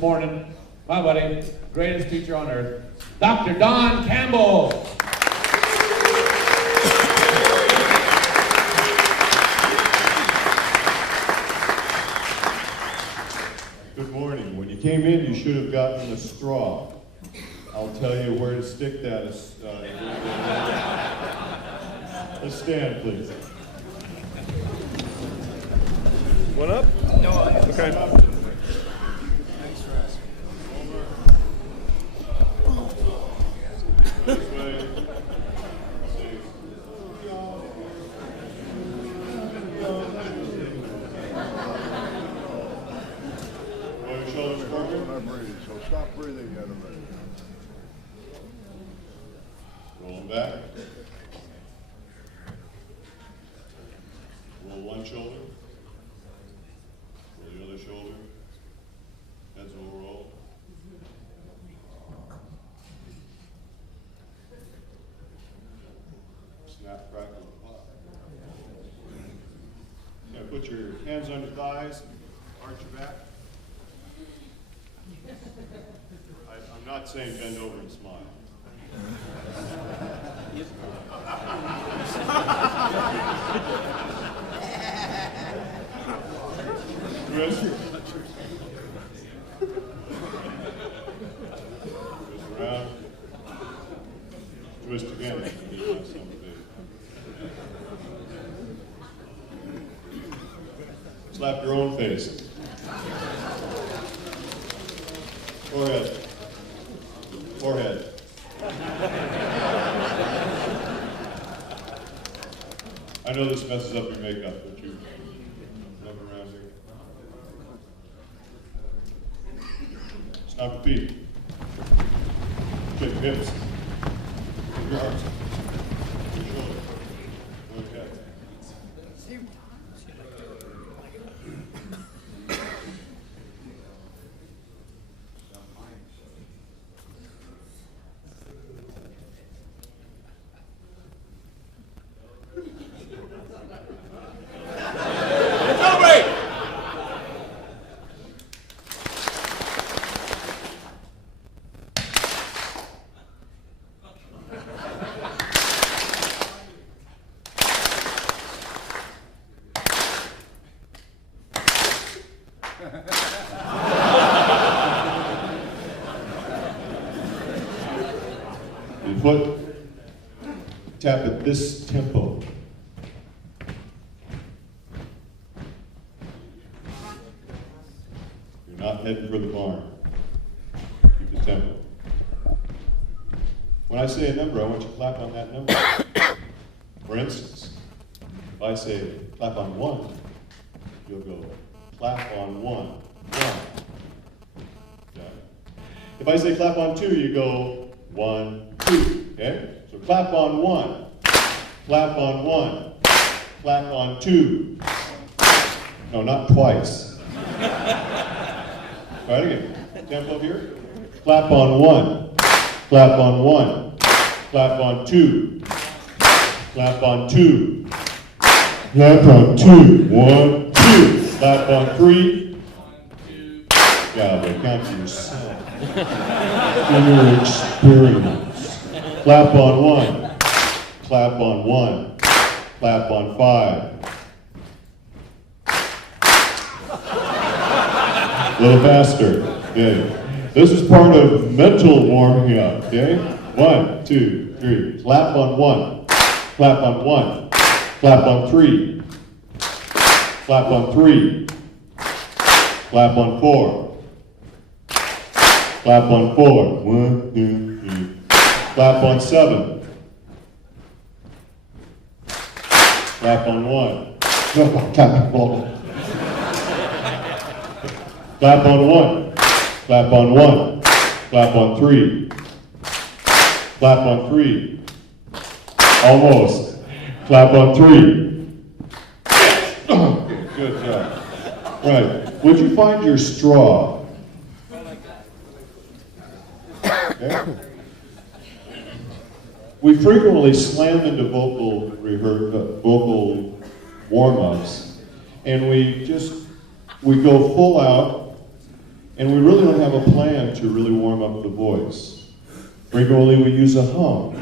Morning, my buddy, greatest teacher on earth, Dr. Don Campbell. Good morning. When you came in, you should have gotten a straw. I'll tell you where to stick that. Let's stand, please. One up? No, Okay. This way. Roll your shoulders forward. I breathe, so stop breathing at a minute. Roll them back. Roll one shoulder. Roll the other shoulder. Heads will roll. Snap, crackle, pop. Now put your hands on your thighs, arch your back. I'm not saying bend over and smile. Twist. Twist around. Twist again. Slap your own face. Forehead. Forehead. I know this messes up your makeup, but you love around here. Stomp your feet. Kick your hips. Kick your arms. Your shoulder. Okay. Your foot, tap at this tempo. You're not heading for the barn. Keep the tempo. When I say a number, I want you to clap on that number. For instance, if I say clap on one, you'll go clap on one, one. Okay. If I say clap on two, you go 1, 2, okay? So clap on one, clap on one, clap on two. No, not twice. Try it again. Tempo here. Clap on one, clap on one, clap on two, clap on two, clap on two. 1, 2. Clap on 3. Yeah, but count to yourself. Inner experience. Clap on 1. Clap on 1. Clap on 5. A little faster. Okay. This is part of mental warming up. Okay. 1, 2, 3. Clap on 1. Clap on 1. Clap on 3. Clap on 3. Clap on 4. Clap on 4. 1, 2, 3. Clap on 7. Clap on 1. Clap on 1. Clap on 1. Clap on 1. Clap on 3. Clap on 3. Almost. Clap on 3. Yes. Good job. Right. Would you find your straw? Okay. We frequently slam into vocal warm-ups, and we go full out, And we really don't have a plan to really warm up the voice. Frequently we use a hum.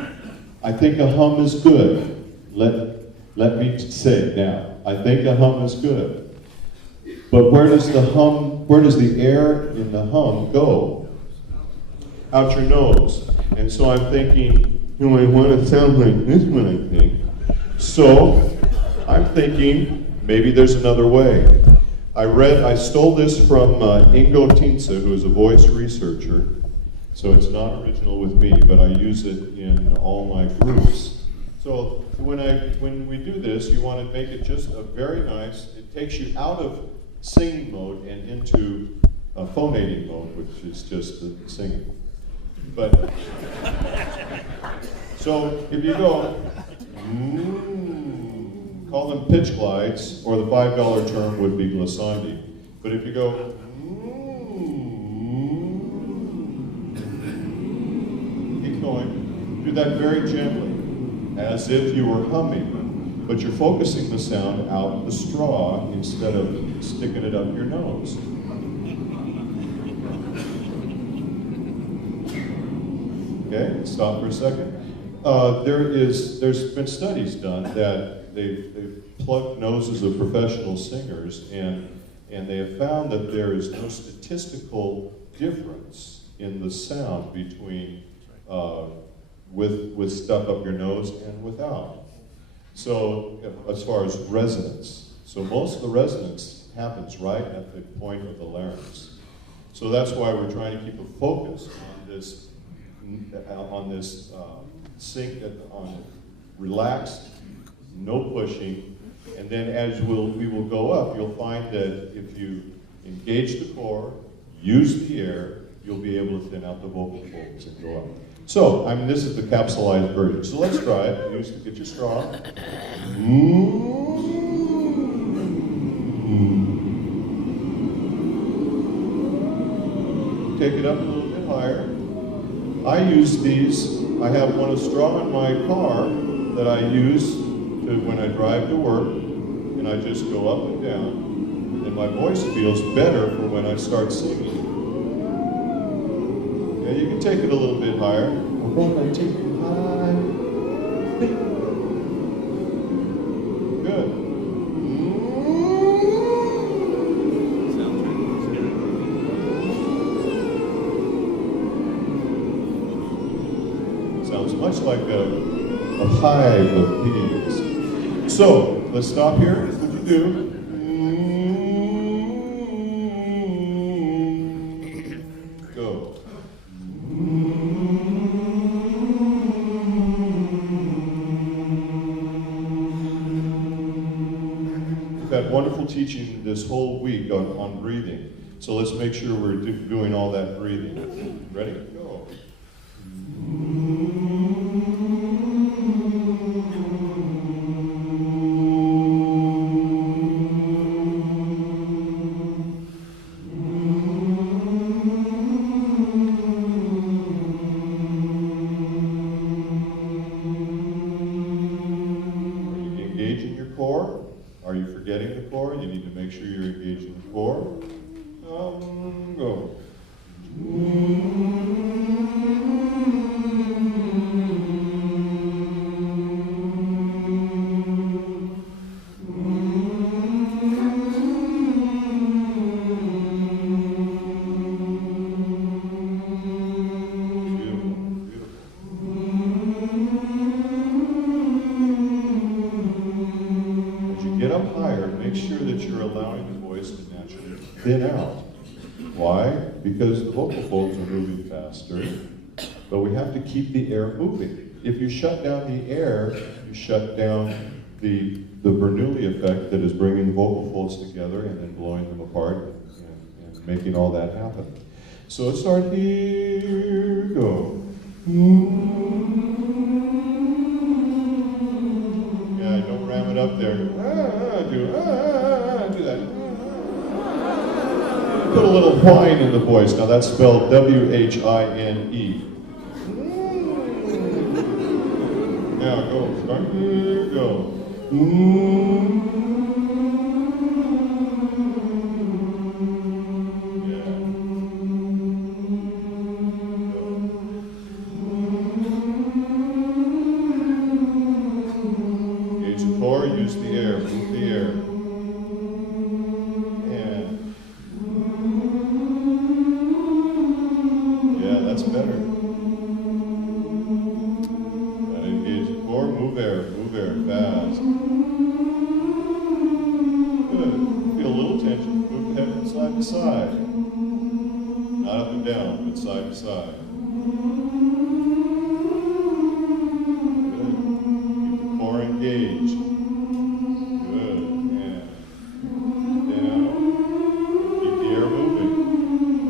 I think a hum is good. Let me say it now. I think a hum is good. But where does the air in the hum go? Out your nose. And so I'm thinking, you might want to sound like this when I think. So I'm thinking maybe there's another way. I stole this from Ingo Tinsa, who is a voice researcher. So it's not original with me, but I use it in all my groups. So when we do this, you want to make it just a very nice, it takes you out of singing mode and into phonating mode, which is just the singing. But, so if you go, call them pitch glides, or the $5 term would be glissandi. But if you go, keep going, do that very gently, as if you were humming, but you're focusing the sound out the straw instead of sticking it up your nose. Okay, stop for a second. There's been studies done that they've plugged noses of professional singers, and they have found that there is no statistical difference in the sound between with stuff up your nose and without. So as far as resonance, so most of the resonance happens right at the point of the larynx. So that's why we're trying to keep a focus on this sync, on relaxed, no pushing, and then as we will go up, you'll find that if you engage the core, use the air, you'll be able to thin out the vocal folds and go up. So, this is the capsulized version. So let's try it. Get your straw. Take it up a little bit higher. I use these. I have one straw in my car that I use when I drive to work, and I just go up and down, and my voice feels better for when I start singing. Yeah, you can take it a little bit higher. And then I take it high. Good. Sounds much like a hive of bees. So, let's stop here. Here's what you do. Go. We've had wonderful teaching this whole week on breathing. So let's make sure we're doing all that breathing. Ready? Go. Engaging your core? Are you forgetting the core? You need to make sure you're engaging the core. Go. Get up higher, make sure that you're allowing the voice to naturally thin out. Why? Because the vocal folds are moving faster, but we have to keep the air moving. If you shut down the air, you shut down the Bernoulli effect that is bringing the vocal folds together and then blowing them apart and making all that happen. So let's start here, go. Yeah, don't ram it up there. Do that. Put a little whine in the voice. Now that's spelled W-H-I-N-E. Now go. Start here, go. Yeah. or use the air. Move the air. And yeah, that's better. Engage the core. Move air. Move air. Fast. Good. Feel a little tension. Move the head from side to side. Not up and down, but side to side. Good. Keep the core engaged. Good. And thin out. Keep the air moving.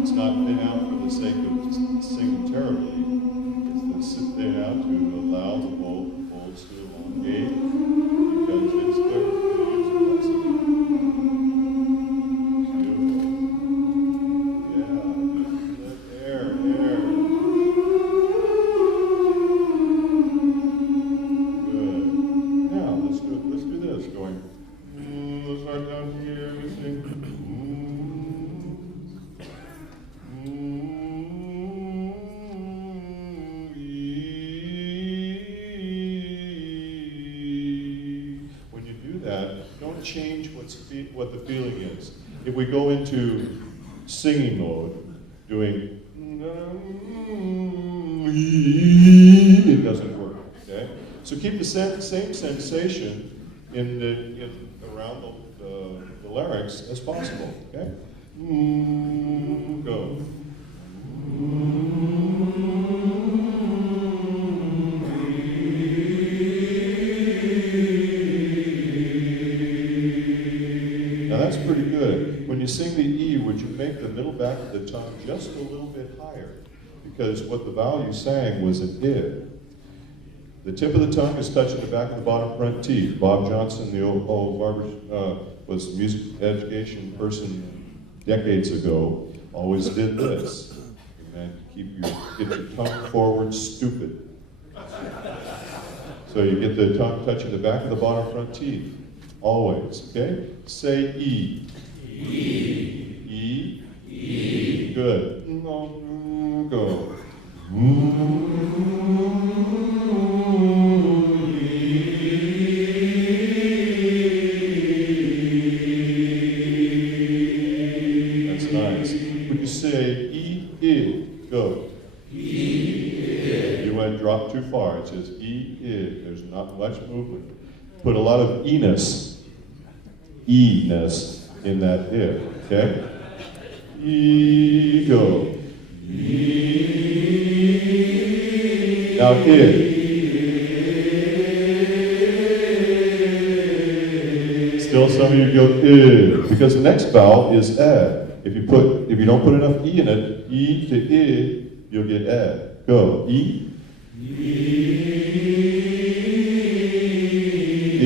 It's not thin out for the sake of singing terribly. It's the thin out to allow the folds to elongate because it's there to use the lesson. Change what the feeling is. If we go into singing mode, doing it doesn't work. Okay, so keep the same sensation around the larynx as possible. Okay, go. That's pretty good. When you sing the E, would you make the middle back of the tongue just a little bit higher? Because what the vowel you sang was an I. The tip of the tongue is touching the back of the bottom front teeth. Bob Johnson, the old barber, was a music education person decades ago, always did this. And get your tongue forward stupid. So you get the tongue touching the back of the bottom front teeth. Always, okay? Say E. E. E. Good. Go. That's nice. When you say E, I, go. E, I. You went drop too far. It says E, I. There's not much movement. Put a lot of E-ness in that I, okay? E, go. E. Now I. Still some of you go I, because the next vowel is E. If you don't put enough E in it, E to I, you'll get E. Go. E. I.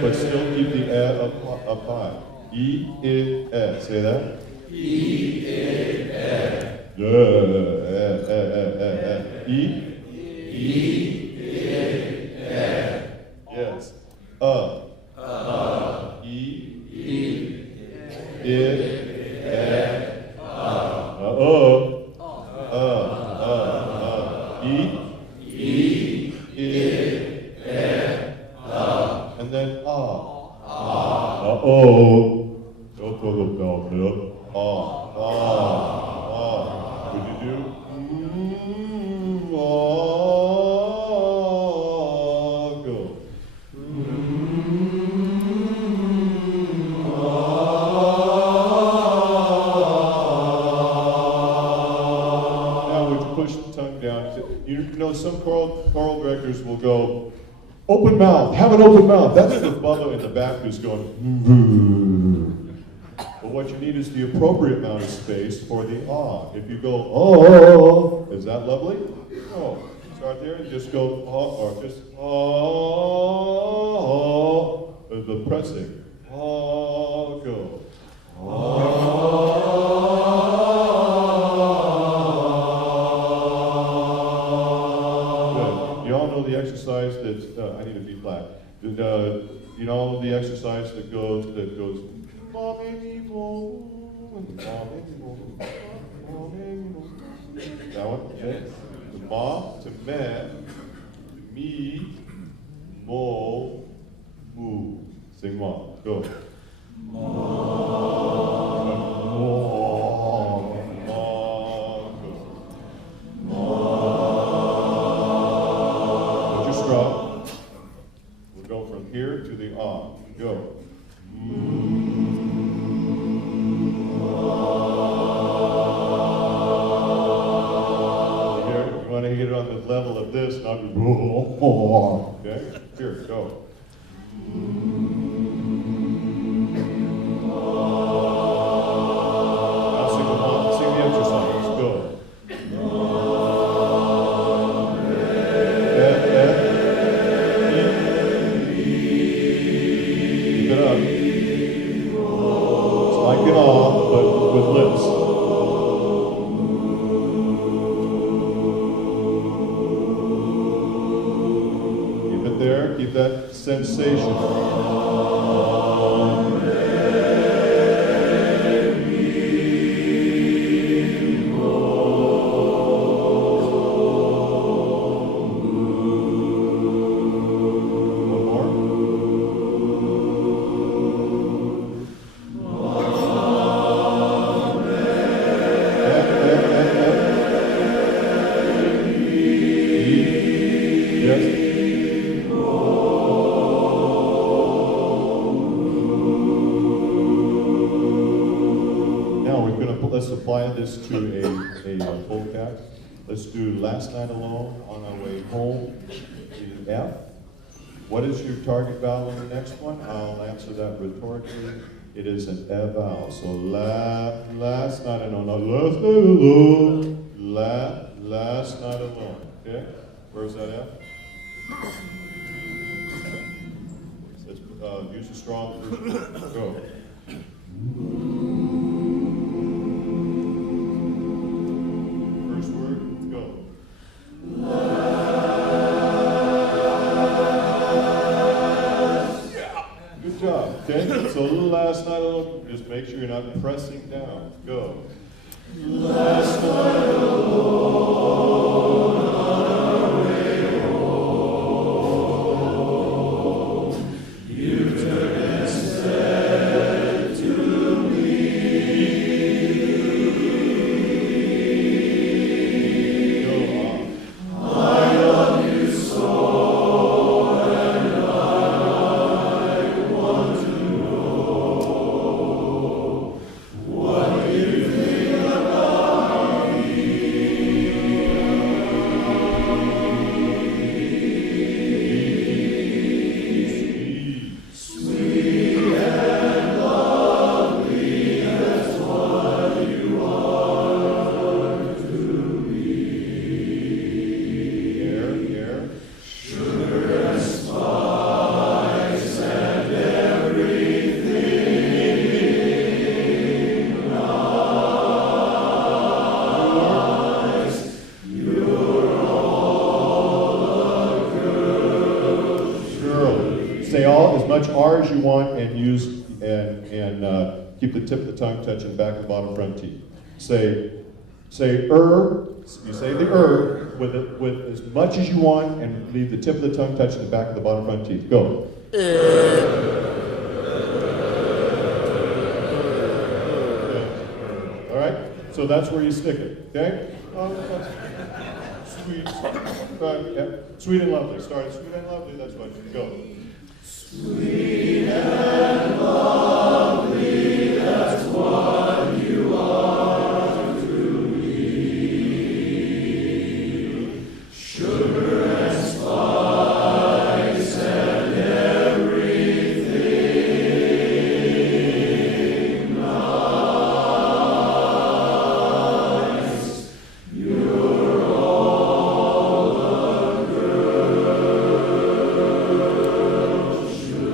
But still keep the up high. E, I, say that. E, I, E. E, I, yes. E, I, and then Don't go down, What do you do? Go. Now would you push the tongue down? You know, some choral directors will go, open mouth, have an open mouth. That's the Bubba in the back who's going, But what you need is the appropriate amount of space for the ah. If you go, oh, is that lovely? No. Start there and just go, or just, oh, the pressing. Oh, go. Good. You all know the exercise that, I need a B flat. You know the exercise that goes, That one, okay. To ma, to me, to me, mo, mu. Sing ma. Go. Put your straw. We'll go from here to the ah. Go. Here, you want to get it on the level of this, not okay? Here, go. Sing the exercise. Go. Keep it up. It's like it all, but with lips. Keep it there. Keep that sensation. Let's apply this to a polka. Let's do Last Night Alone on our way home in F. What is your target vowel in the next one? I'll answer that rhetorically. It is an E vowel. So last night alone. Not last night alone. Last night alone. Okay? Where's that F? Let's use a strong first. Go. First word, go. Good job. Okay, so last night alone, just make sure you're not pressing down. Go. Last night alone on our way home, you turned and said to me. Go on. I love you so, and I want to know what you think about me. Sweet and lovely, that's what you are to me. Air. Sugar and spice and everything nice. You're all a girl. Say all as much R as you want and use and keep the tip of the tongue touching back and bottom front teeth. Say you say the with as much as you want and leave the tip of the tongue touching the back of the bottom front teeth. Go. All right, so that's where you stick it, okay? Sweet, yeah. Sweet and lovely. Start sweet and lovely, that's what you go. Sweet and lovely, that's what you are to me. Sugar and spice and everything nice. You're all a girl. Sugar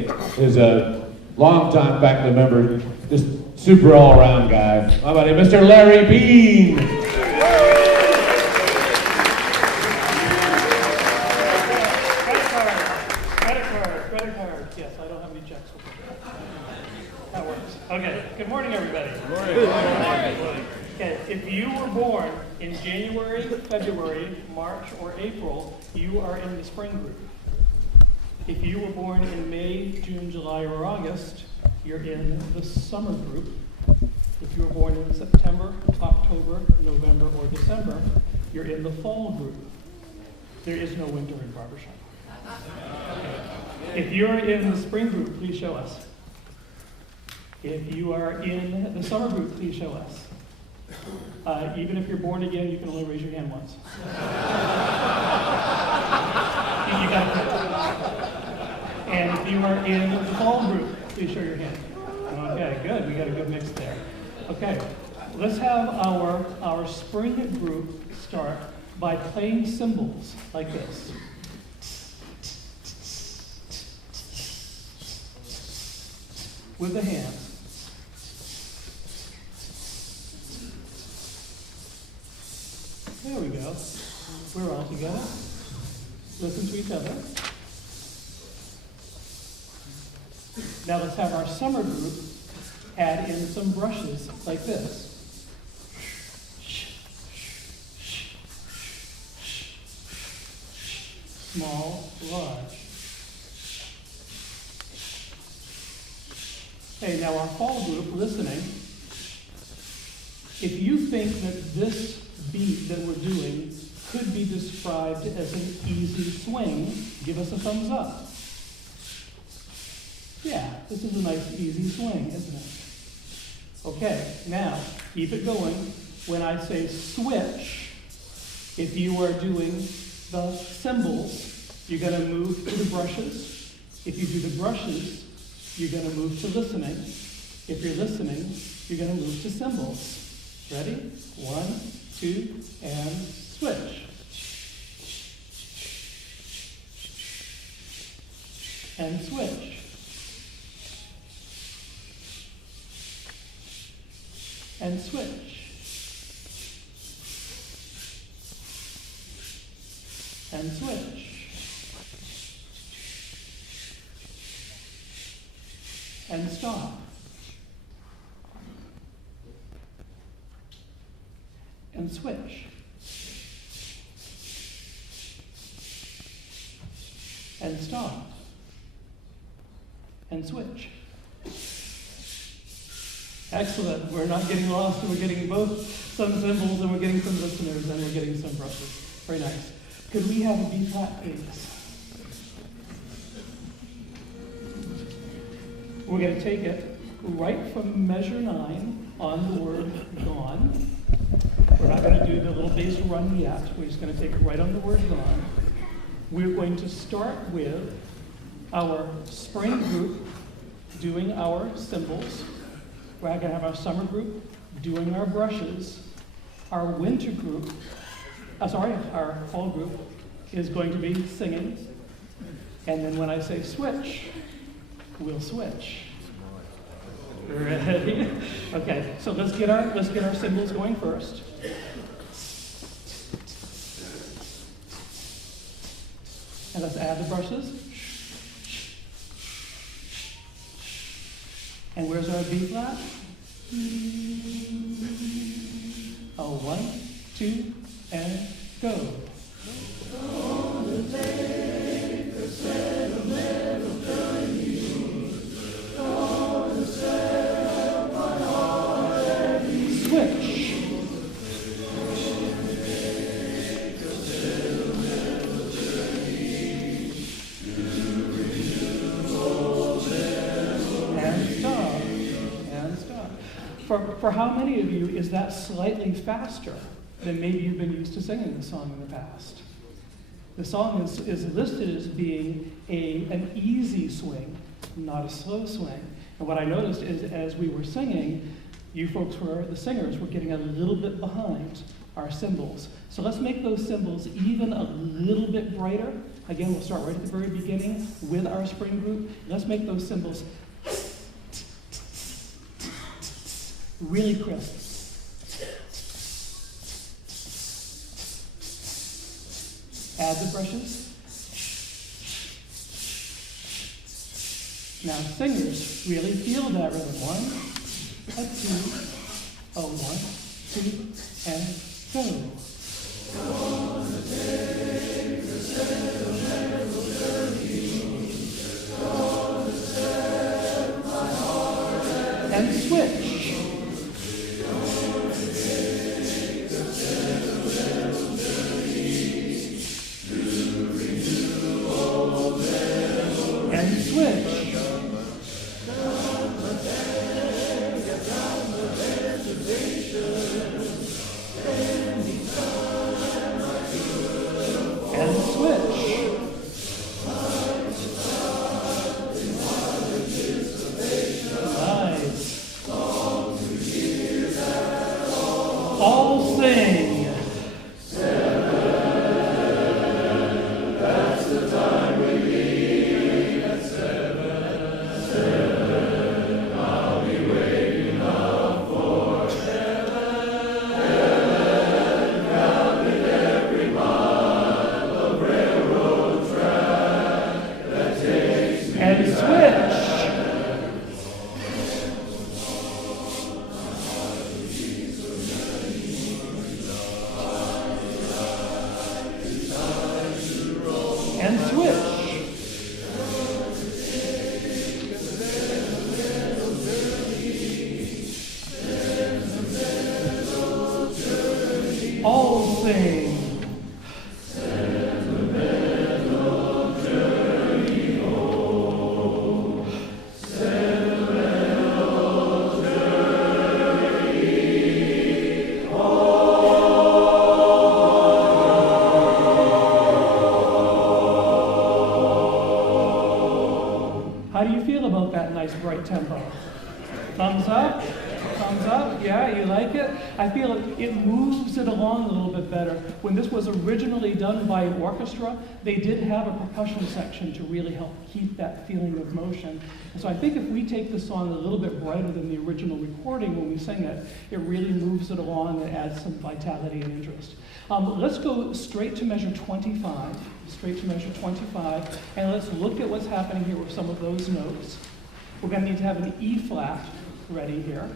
Day is a longtime faculty member, just super all-around guy. How about him, Mr. Larry Bean? Credit card. Yes, I don't have any checks. That works. Okay, good morning, everybody. Good morning. Okay, if you were born in January, February, March, or April, you are in the spring group. If you were born in May, June, July, or August, you're in the summer group. If you were born in September, October, November, or December, you're in the fall group. There is no winter in barbershop. If you're in the spring group, please show us. If you are in the summer group, please show us. Even if you're born again, you can only raise your hand once. You got it. And if you are in the fall group, please show your hand. Okay, good. We got a good mix there. Okay, let's have our spring group start by playing cymbals like this. With the hands. There we go. We're all together. Listen to each other. Now let's have our summer group add in some brushes like this. Small, large. Okay, now our fall group, listening. If you think that this beat that we're doing could be described as an easy swing, give us a thumbs up. Yeah, this is a nice easy swing, isn't it? Okay, now, keep it going. When I say switch, if you are doing the cymbals, you're going to move to the brushes. If you do the brushes, you're going to move to listening. If you're listening, you're going to move to cymbals. Ready? 1, 2, and switch. And switch. And switch. And switch. And stop. And switch. And stop. And switch. Excellent. We're not getting lost, and we're getting both some cymbals, and we're getting some listeners, and we're getting some brushes. Very nice. Could we have a B flat, please? We're going to take it right from measure 9 on the word gone. We're not going to do the little bass run yet. We're just going to take it right on the word gone. We're going to start with our spring group doing our cymbals. We're going to have our summer group doing our brushes. Our winter group, our fall group is going to be singing. And then when I say switch, we'll switch. Ready? Okay, so let's get our cymbals going first. And let's add the brushes. And where's our B flat? 1, 2, and go. Switch. And stop. And stop. For how many of you is that slightly faster than maybe you've been used to singing the song in the past? The song is listed as being an easy swing, not a slow swing. And what I noticed is as we were singing, you folks the singers were getting a little bit behind our cymbals. So let's make those cymbals even a little bit brighter, Again, we'll start right at the very beginning with our spring group. Let's make those cymbals really crisp. Add the brushes. Now singers really feel that rhythm. 1, a 2, a 1, 2, and go. And switch. And switch. And switch. Nice. All sing. And switch. And switch. All sing. How do you feel about that nice bright tempo? Thumbs up? Thumbs up? Yeah, you like it? I feel it moves it along a little bit better. When this was originally done by an orchestra, they did have a percussion section to really help keep that feeling of motion. And so I think if we take the song a little bit brighter than the original recording when we sing it, it really moves it along and adds some vitality and interest. Let's go straight to measure 25. Straight to measure 25, and let's look at what's happening here with some of those notes. We're going to need to have an E flat ready here.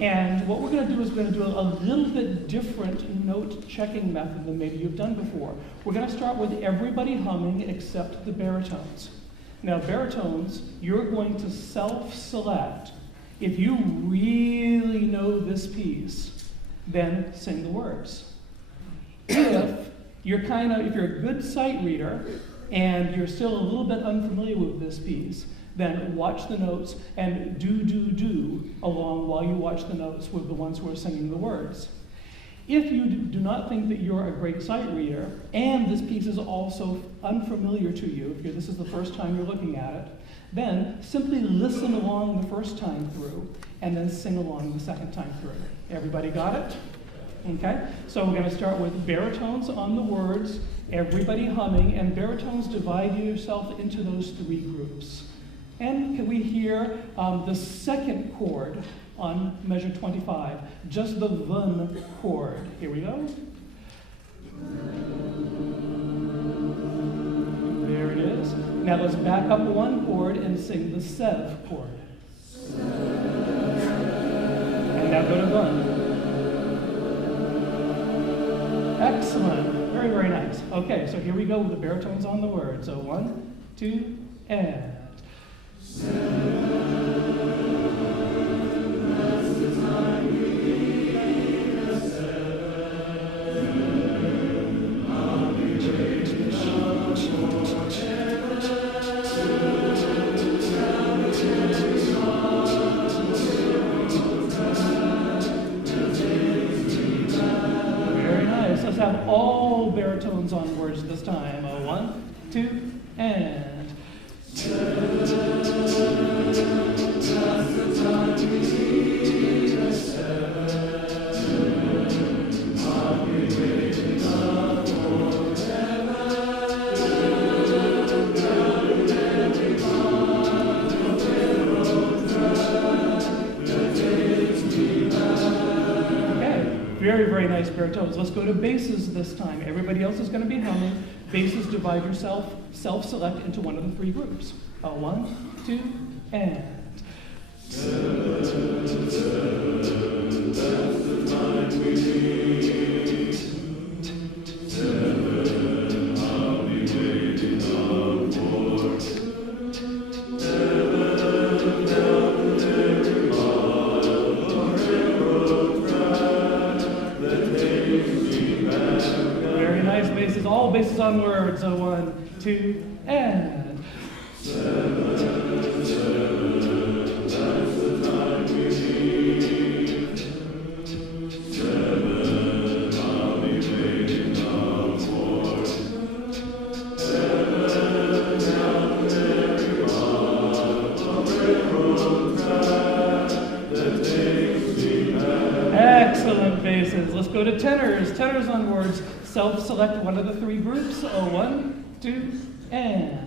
And what we're going to do is we're going to do a little bit different note checking method than maybe you've done before. We're going to start with everybody humming except the baritones. Now baritones, you're going to self-select. If you really know this piece, then sing the words. If you're a good sight reader and you're still a little bit unfamiliar with this piece, then watch the notes and do along while you watch the notes with the ones who are singing the words. If you do not think that you're a great sight reader and this piece is also unfamiliar to you, if this is the first time you're looking at it, then simply listen along the first time through and then sing along the second time through. Everybody got it? Okay, so we're going to start with baritones on the words, everybody humming, and baritones divide yourself into those 3 groups. And can we hear the second chord on measure 25, just the VUN chord. Here we go. There it is. Now let's back up 1 chord and sing the SEV chord. And now go to VUN. Excellent. Very, very nice. Okay, so here we go with the baritones on the word. So 1, 2, and. Let's have all baritones on words this time. 1, 2, and. Very, very nice baritones. Let's go to basses this time. Everybody else is going to be humming. Basses, divide yourself, self-select into one of the three groups. 1, 2, and. Very nice basses, all basses on words. 1, 2, and. Excellent basses. Let's go to tenors. Tenors on words. Self-select one of the three groups. 1, 2, and.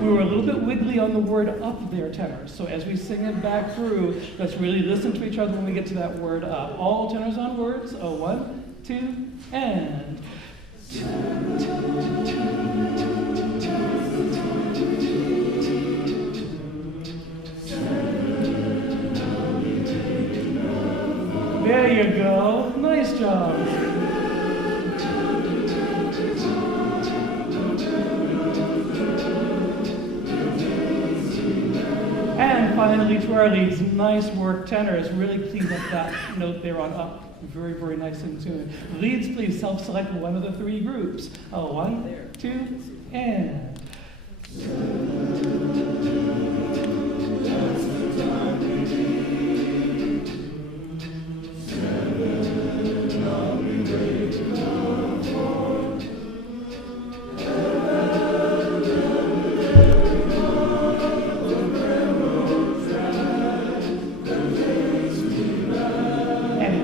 We were a little bit wiggly on the word up there, tenors. So as we sing it back through, let's really listen to each other when we get to that word up. All tenors on words. 1, 2, and. There you go. Nice job. And finally, to our leads, nice work, tenors. Really cleaned up that note there on up. Very, very nice in tune. Leads, please self-select one of the three groups. 1, 2, and.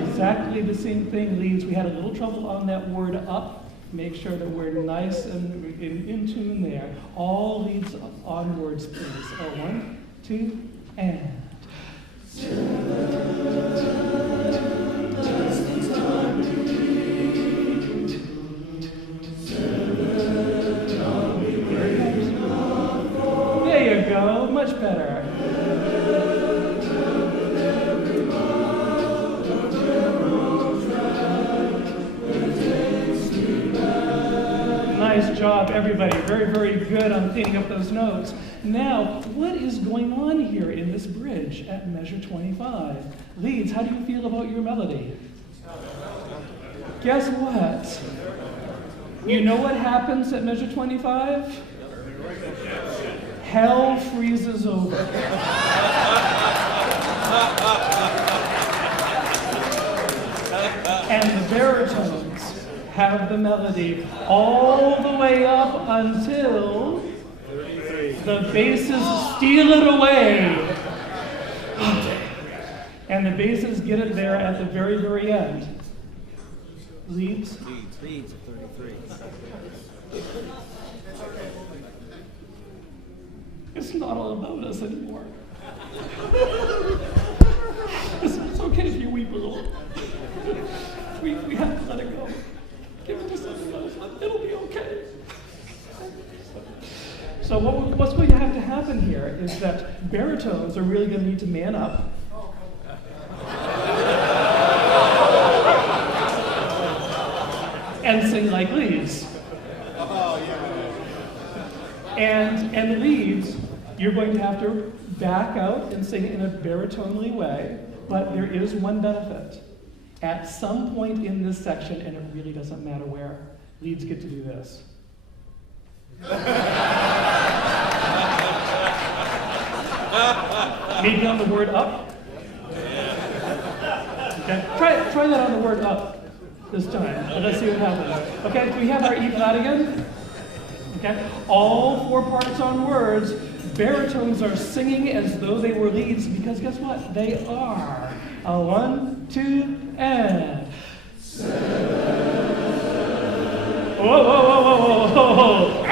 Exactly the same thing, leads. We had a little trouble on that word up. Make sure that we're nice and in tune there. All leads on words, please. 1, 2, and. There you go, much better. Nice job, everybody. Very, very good on cleaning up those notes. Now, what is going on here in this bridge at measure 25? Leads, how do you feel about your melody? Guess what? You know what happens at measure 25? Hell freezes over. And the baritones have the melody all the way up until the basses steal it away. And the basses get it there at the very, very end. Leads? Leads at 33. It's not all about us anymore. It's okay if you weep a little. We have to let it go. Give it to someone else. It'll be okay. So what's going to have to happen here is that baritones are really going to need to man up. And sing like leads. And leads, you're going to have to back out and sing in a baritonely way, but there is one benefit. At some point in this section, and it really doesn't matter where, leads get to do this. Maybe on the word up. Okay, try that on the word up this time, and let's see what happens. Okay, do we have our E flat again? Okay, all four parts on words, Baritones are singing as though they were leads because guess what? They are. 1, 2, and. Whoa, whoa, whoa, whoa, whoa, whoa.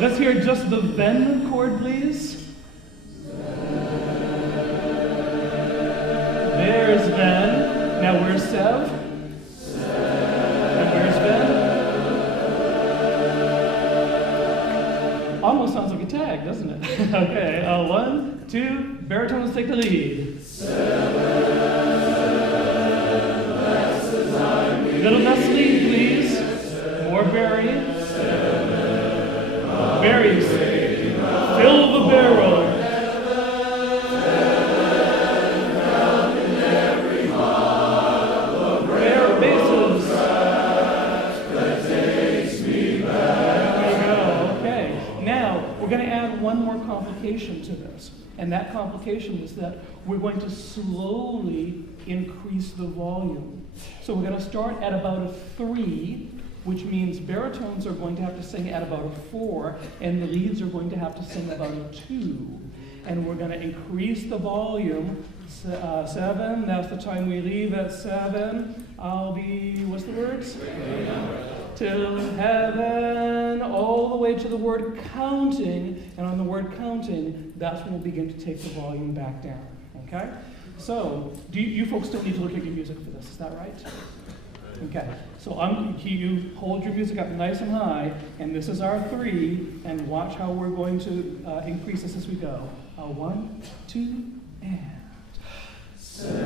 Let's hear just the then chord, please. There's then. Now where's Sev? And where's Ben? Almost sounds like a tag, doesn't it? Okay, 1, 2, baritones take the lead. Little less lead, please. More Barry. Barry's. Fill the barrel. Bare basses. There we go. Okay. Now, we're going to add one more complication to this. And that complication is that we're going to slowly increase the volume. So we're going to start at about a 3, which means baritones are going to have to sing at about a 4, and the leads are going to have to sing about a 2. And we're going to increase the volume. 7, that's the time we leave at 7. I'll be, what's the words? Till heaven, all the way to the word counting. And on the word counting, that's when we'll begin to take the volume back down. Okay? So, you folks still need to look at your music for this, is that right? Okay, so you hold your music up nice and high, and this is our 3, and watch how we're going to increase this as we go. 1, 2, and. 7,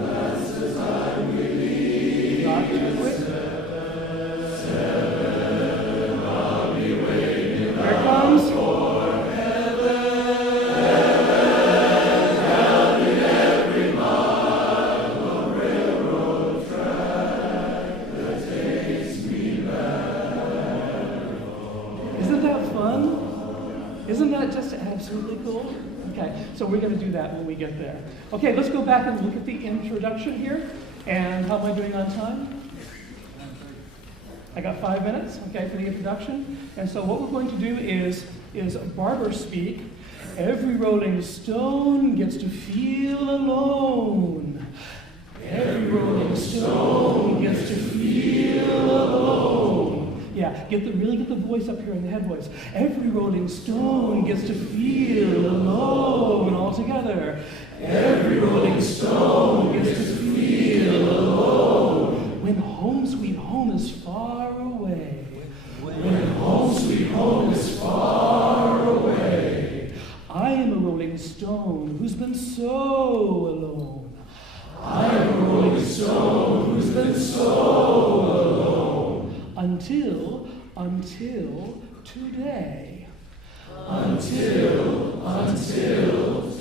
that's the time we leave. Not too quick. 7, I'll be waiting. Here it comes. Isn't that just absolutely cool? Okay, so we're going to do that when we get there. Okay, let's go back and look at the introduction here. And how am I doing on time? I got 5 minutes, okay, for the introduction. And so what we're going to do is barber speak. Every rolling stone gets to feel alone. Every rolling stone gets to feel alone. Yeah, really get the voice up here in the head voice. Every rolling stone gets to feel alone all together. Every rolling stone gets to feel alone. When home sweet home is far away. When home sweet home is far away. I am a rolling stone who's been so alone. I am a rolling stone who's been so alone. Until today. Until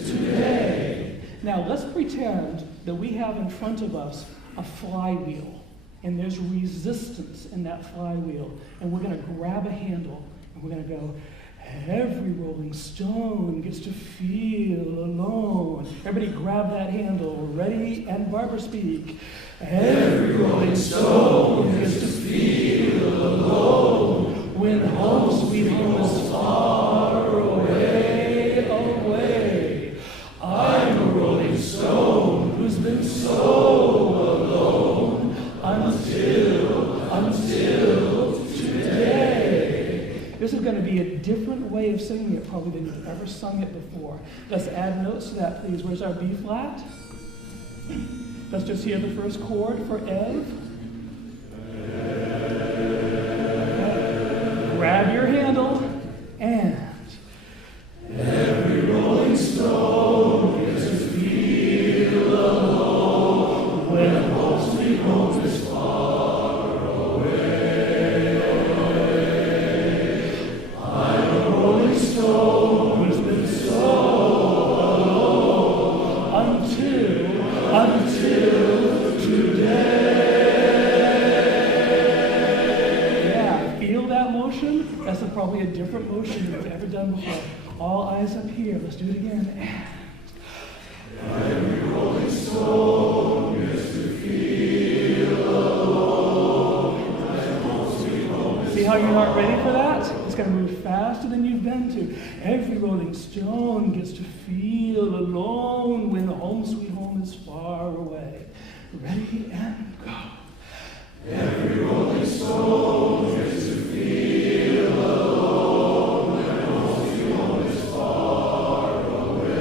today. Now let's pretend that we have in front of us a flywheel, and there's resistance in that flywheel, and we're going to grab a handle, and we're going to go, every rolling stone gets to feel alone. Everybody grab that handle. Ready? And barber speak. Every rolling stone gets to feel alone. When home sweet home is far away, away. I'm a rolling stone who's been so alone until today. This is going to be a different way of singing it probably than you've ever sung it before. Let's add notes to that, please. Where's our B flat? Let's just hear the first chord for Ev. Grab your handle and every rolling stone gets to feel alone when home sweet home is far away. I'm a rolling stone who's been so alone until today. That's probably a different motion than you've ever done before. All eyes up here. Let's do it again. Every rolling stone gets to feel alone. See how you're not ready for that? It's going to move faster than you've been to. Every rolling stone gets to feel alone when home sweet home is far away. Ready and go. Every rolling stone gets to feel alone when home sweet home is far away.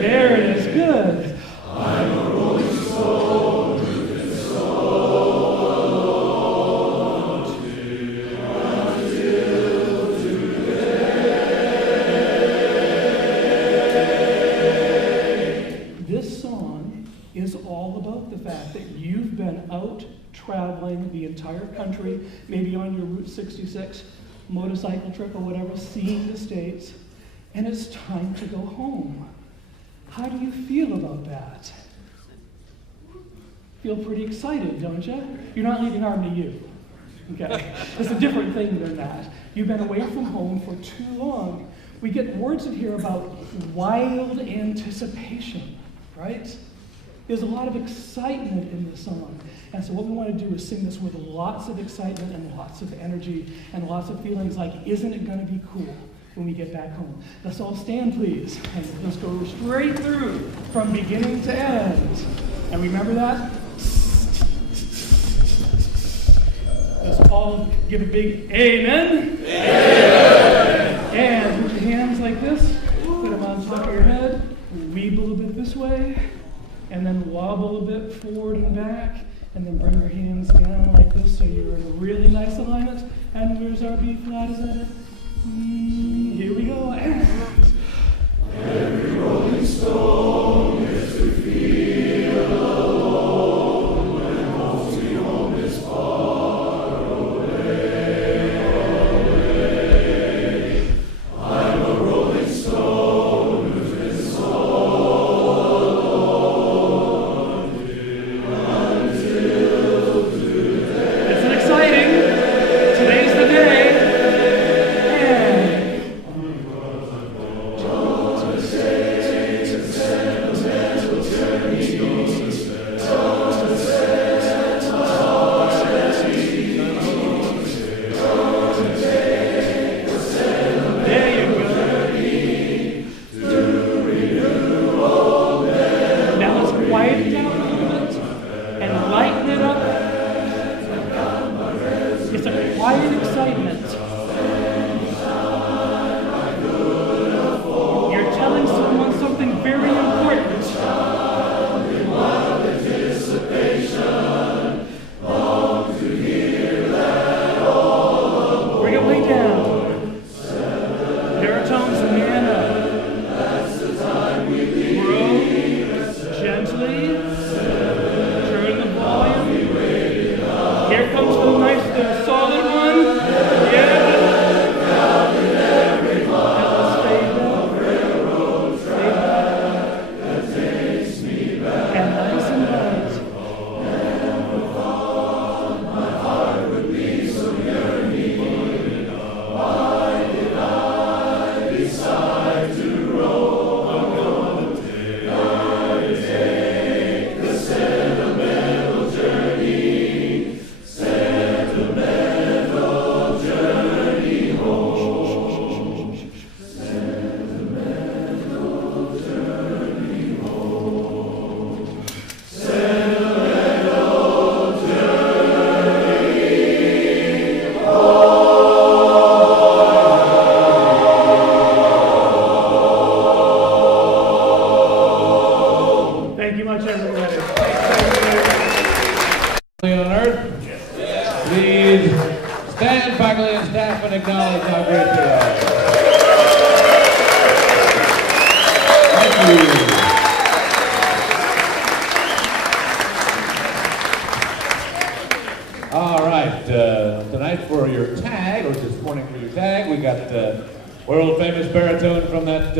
There it is, good. I'm a rolling stone moving so alone until today. This song is all about the fact that you've been out traveling the entire country, maybe on your Route 66 motorcycle trip or whatever, seeing the States, and it's time to go home. How do you feel about that? Feel pretty excited, don't you? You're not leaving Army U. Okay? It's a different thing than that. You've been away from home for too long. We get words in here about wild anticipation, right? There's a lot of excitement in this song. And so what we want to do is sing this with lots of excitement and lots of energy and lots of feelings like, isn't it going to be cool when we get back home? Let's all stand, please. And let's go straight through from beginning to end. And remember that? Let's all give a big amen. Amen. And put your hands like this. Put them on top of your head. Weep a little bit this way. And then wobble a bit forward and back, and then bring your hands down like this so you're in a really nice alignment. And where's our B flat? Is that it? Here we go. Every rolling stone gets to feel alone when home sweet home is far away. I'm a rolling stone who's been so acknowledge how great they are. Thank you. All right, tonight for your tag, or this morning for your tag, we got world famous baritone from that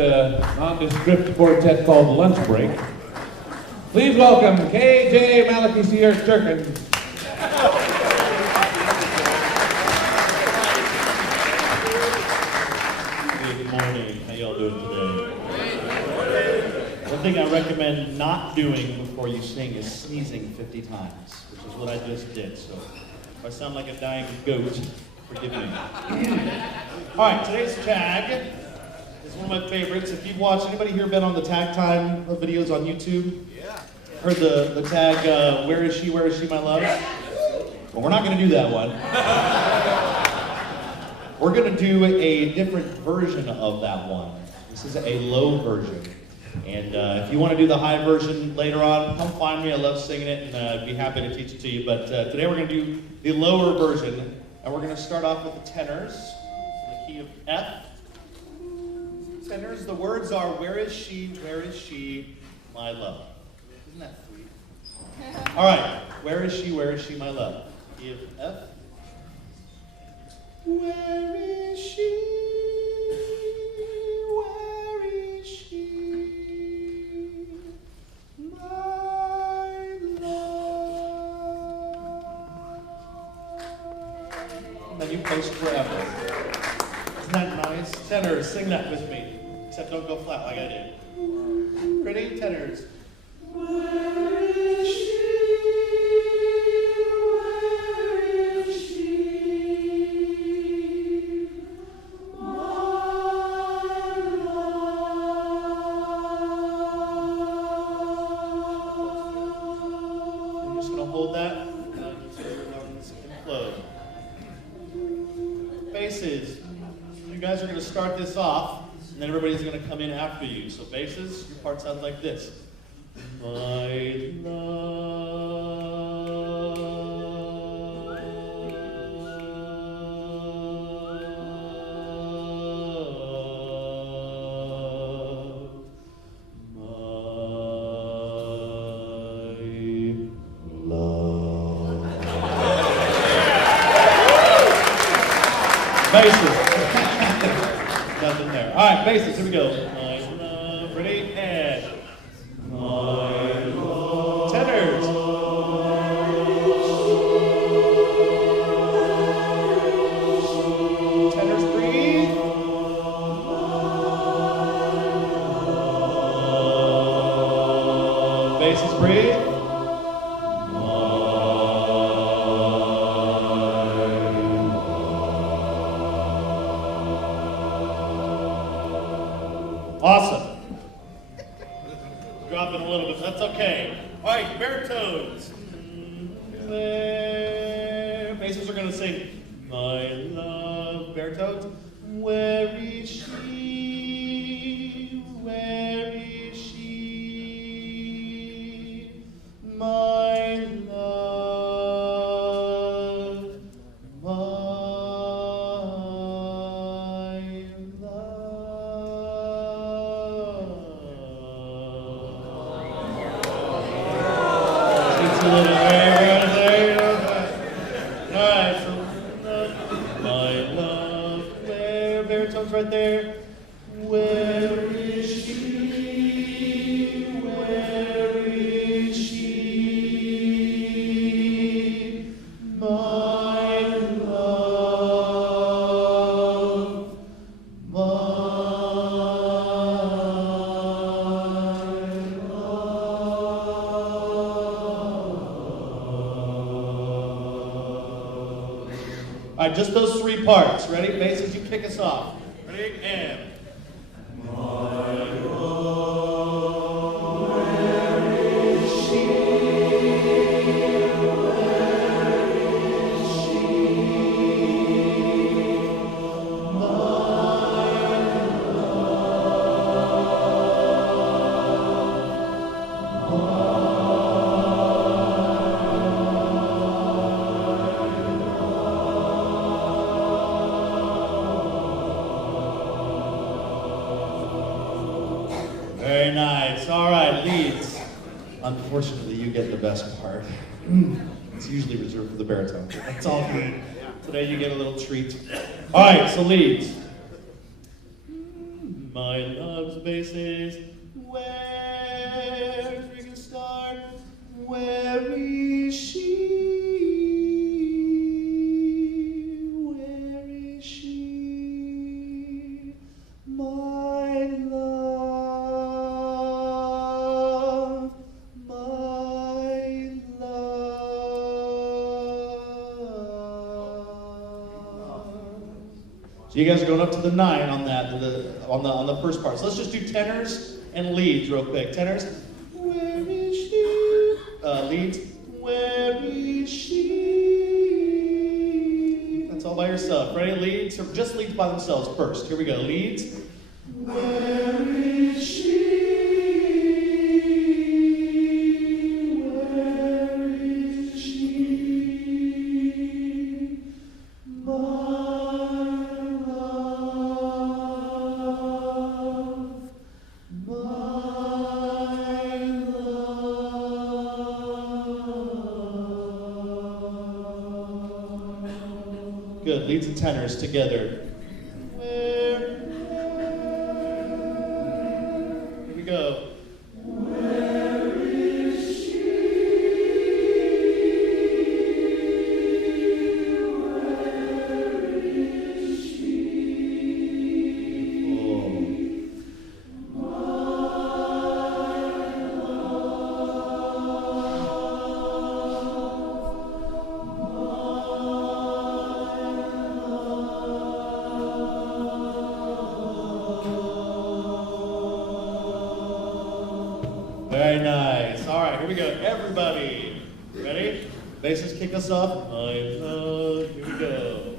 nondescript quartet called Lunch Break. Please welcome KJ Malachi Sear Turkin. Good morning. How y'all doing today? One thing I recommend not doing before you sing is sneezing 50 times, which is what I just did. So If I sound like a dying goat, forgive me. All right, today's tag is one of my favorites. If you've watched, anybody here been on the tag time videos on YouTube? Yeah. Heard the tag, where is she, my love? Well, we're not gonna do that one. We're gonna do a different version of that one. This is a low version. And if you want to do the high version later on, come find me. I love singing it, and I'd be happy to teach it to you. But today we're going to do the lower version, and we're going to start off with the tenors, the key of F. Tenors, the words are, where is she, my love? Isn't that sweet? All right, where is she, my love? Key of F. Where is she? Then you post forever. Isn't that nice? Tenors, sing that with me. Except don't go flat like I did. Pretty tenors. Where is she? Where is she? My love. I'm just going to hold that. And just let your lungs implode. Basses. You guys are going to start this off, and then everybody's going to come in after you. So basses, your part sounds like this. My love. Basses. Nothing there. All right, basses. Here we go. My love. Ready? And my love. Tenors. Tenors, breathe. Basses, breathe. Awesome. Dropping a little bit, that's okay. All right, baritones. Basses are going to sing, my love. Baritones. Where is she? Where is she? My love. My right there. Where is she? Where is she? My love. My love. All right, just those three parts. Ready? Basses, you kick us off. Ready? And. My love, where is she? Where is she? My Very nice. All right, leads. Unfortunately, you get the best part. It's usually reserved for the baritone. That's all good. Today you get a little treat. All right, so leads. My love's basses. Where's we can start? Where is she? Where is she? My love, my love. So you guys are going up to the 9 on that, on the first part. So let's just do tenors and leads real quick. Tenors, where is she? Leads, where is she? That's all by yourself. Ready? Leads, or just leads by themselves first. Here we go. Leads, where is she? Where is she? My love, my love. Good. Leads and tenors together. Where? Here we go. Very nice. All right, here we go. Everybody, ready? Basses kick us off. My love. Here we go.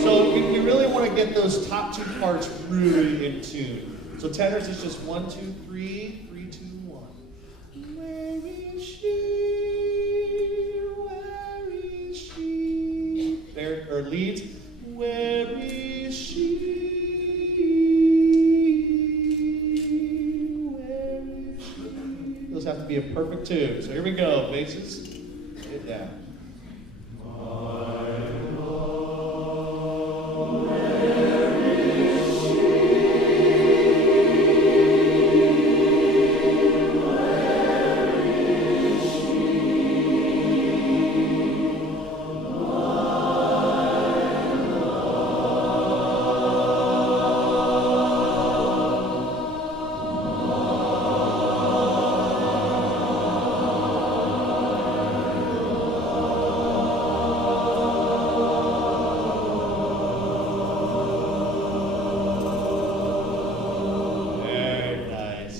So we really want to get those top two parts really in tune. So tenors is just 1, 2, 3, 3, 2, 1. Where is she? Where is she? There, or leads. Where is she? Where is she? Those have to be a perfect tune. So here we go. Basses. Get it down.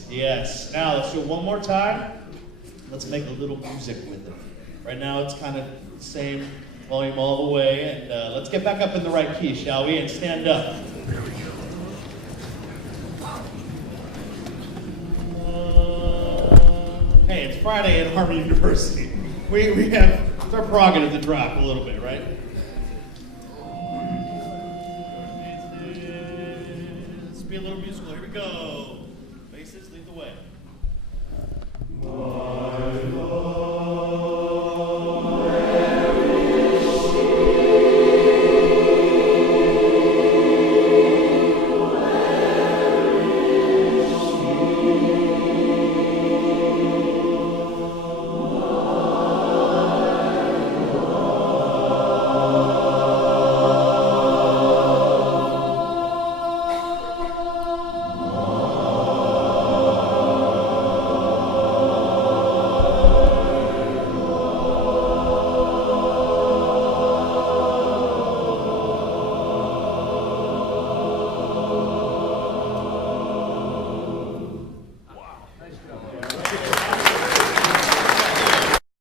Yes. Now let's do it one more time. Let's make a little music with it. Right now it's kind of the same volume all the way, and let's get back up in the right key, shall we? And stand up. Hey, it's Friday at Harvard University. We have, it's our prerogative to drop a little bit, right? Let's be a little musical. Here we go. Basses, lead the way.